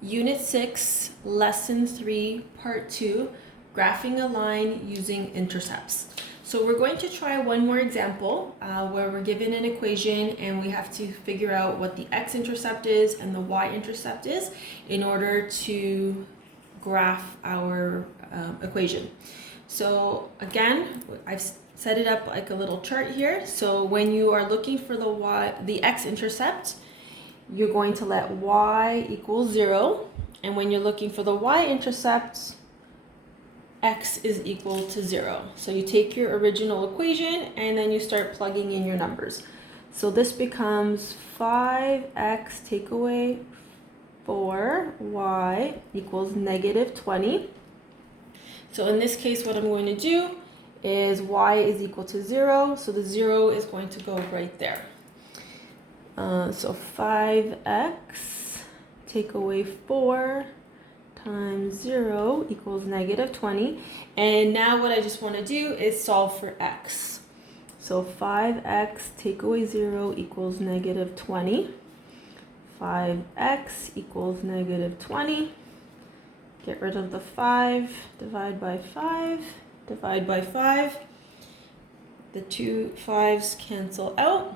Unit 6, Lesson 3, Part 2, Graphing a Line Using Intercepts. So we're going to try one more example where we're given an equation and we have to figure out what the x-intercept is and the y-intercept is in order to graph our equation. So again, I've set it up like a little chart here. So when you are looking for the x-intercept, you're going to let y equal 0, and when you're looking for the y-intercept, x is equal to 0. So you take your original equation and then you start plugging in your numbers. So this becomes 5x take away 4y equals negative 20. So in this case, what I'm going to do is y is equal to 0, so the 0 is going to go right there. So 5x take away 4 times 0 equals negative 20. And now what I just want to do is solve for x. So 5x take away 0 equals negative 20. 5x equals negative 20. Get rid of the 5, divide by 5, divide by 5. The two 5's cancel out.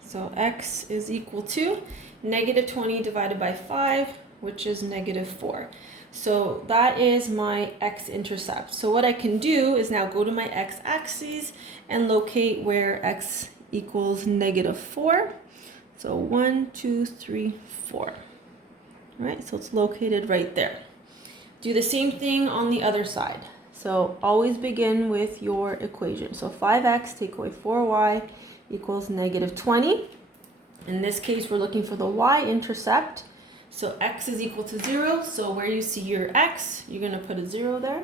So x is equal to negative 20 divided by 5, which is negative 4. So that is my x-intercept. So what I can do is now go to my x-axis and locate where x equals negative 4. So 1, 2, 3, 4. All right, so it's located right there. Do the same thing on the other side. So always begin with your equation. So 5x take away 4y equals negative 20. In this case, we're looking for the y-intercept. So x is equal to 0. So where you see your x, you're going to put a 0 there.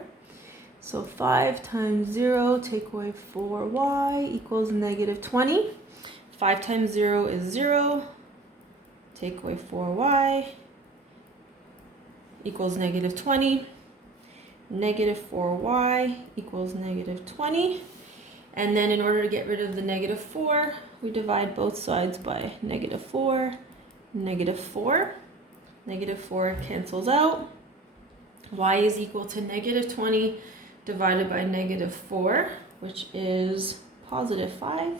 So 5 times 0 take away 4y equals negative 20. 5 times 0 is 0. Take away 4y equals negative 20. Negative 4y equals negative 20. And then in order to get rid of the negative 4, we divide both sides by negative 4, negative 4. Negative 4 cancels out. Y is equal to negative 20 divided by negative 4, which is positive 5.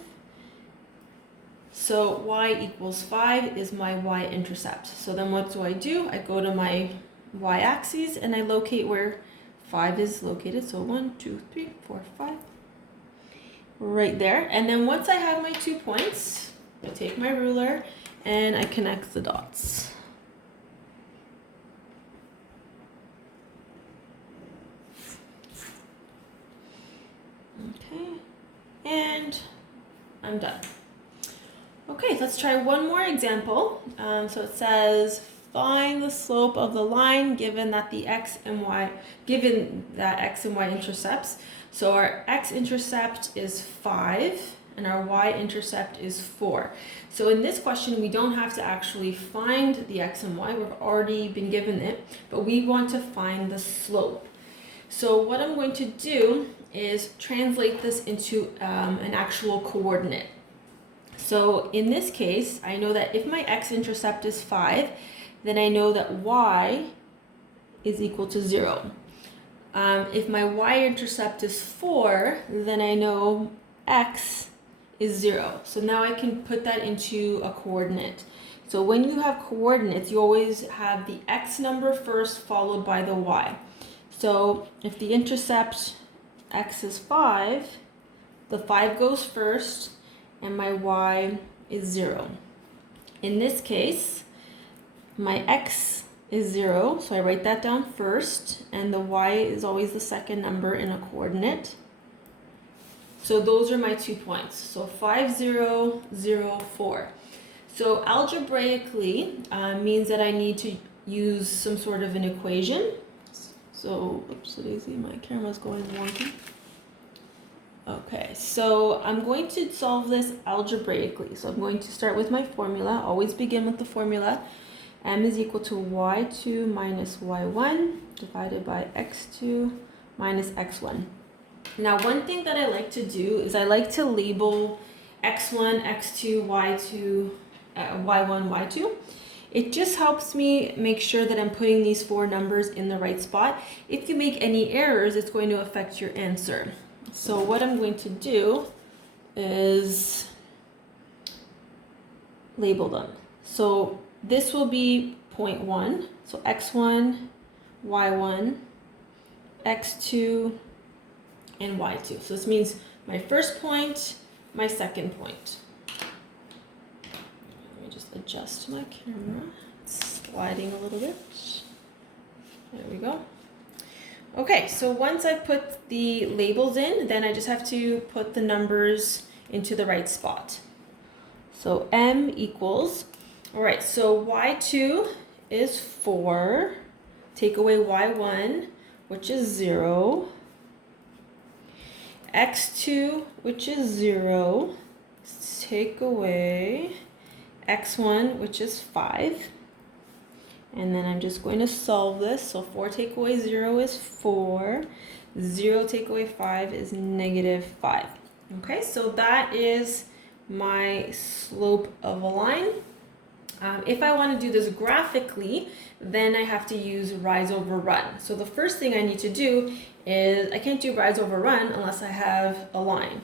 So y equals 5 is my y-intercept. So then what do? I go to my y-axis and I locate where 5 is located. So 1, 2, 3, 4, 5. Right there. And then once I have my 2 points, I take my ruler and I connect the dots. Okay, and I'm done. Okay, let's try one more example. So it says, find the slope of the line given that x and y intercepts. So our x-intercept is 5 and our y-intercept is 4. So in this question, we don't have to actually find the x and y. We've already been given it, but we want to find the slope. So what I'm going to do is translate this into an actual coordinate. So in this case, I know that if my x-intercept is 5, then I know that y is equal to 0. If my y-intercept is 4, then I know x is 0. So now I can put that into a coordinate. So when you have coordinates, you always have the x number first followed by the y. So if the intercept x is 5, the 5 goes first and my y is 0. In this case, my x is 0, so I write that down first, and the y is always the second number in a coordinate. So those are my 2 points. So 5, 0, 0, 4. So algebraically means that I need to use some sort of an equation. So, oops, daisy, my camera's going wonky. Okay, so I'm going to solve this algebraically. So I'm going to start with my formula. Always begin with the formula. M is equal to y2 minus y1 divided by x2 minus x1. Now, one thing that I like to do is I like to label x1, x2, y2, y1, y2. It just helps me make sure that I'm putting these 4 numbers in the right spot. If you make any errors, it's going to affect your answer. So what I'm going to do is label them. So this will be 0.1, so x1, y1, x2, and y2. So this means my first point, my second point. Let me just adjust my camera. It's sliding a little bit. There we go. Okay, so once I've put the labels in, then I just have to put the numbers into the right spot. So m equals, all right, so y2 is 4, take away y1, which is 0, x2, which is 0, take away x1, which is 5, and then I'm just going to solve this. So 4 take away 0 is 4, 0 take away 5 is -5. Okay, so that is my slope of a line. If I want to do this graphically, then I have to use rise over run. So the first thing I need to do is, I can't do rise over run unless I have a line.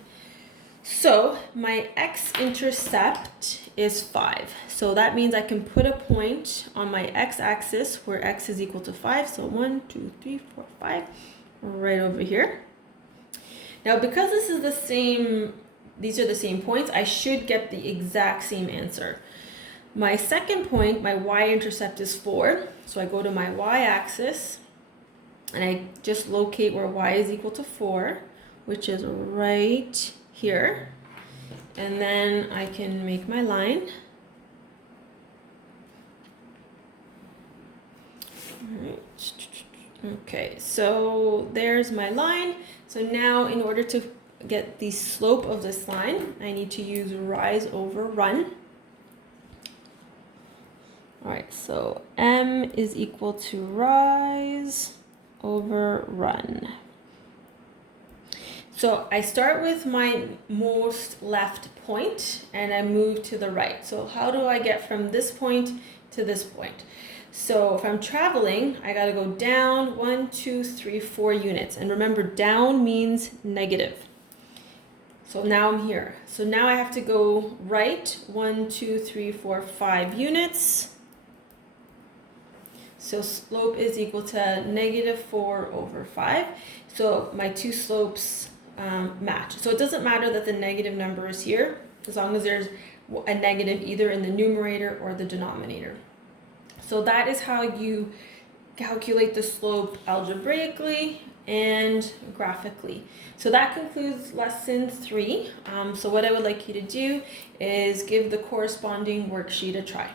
So my x-intercept is 5. So that means I can put a point on my x-axis where x is equal to 5. So 1, 2, 3, 4, 5, right over here. Now because this is the same, these are the same points, I should get the exact same answer. My second point, my y-intercept is 4. So I go to my y-axis and I just locate where y is equal to 4, which is right here. And then I can make my line. All right. Okay, so there's my line. So now in order to get the slope of this line, I need to use rise over run. All right, so m is equal to rise over run. So I start with my most left point and I move to the right. So how do I get from this point to this point? So if I'm traveling, I gotta go down 1, 2, 3, 4 units. And remember, down means negative. So now I'm here. So now I have to go right 1, 2, 3, 4, 5 units. So slope is equal to -4 over 5. So my two slopes match. So it doesn't matter that the negative number is here, as long as there's a negative either in the numerator or the denominator. So that is how you calculate the slope algebraically and graphically. So that concludes lesson 3. So what I would like you to do is give the corresponding worksheet a try.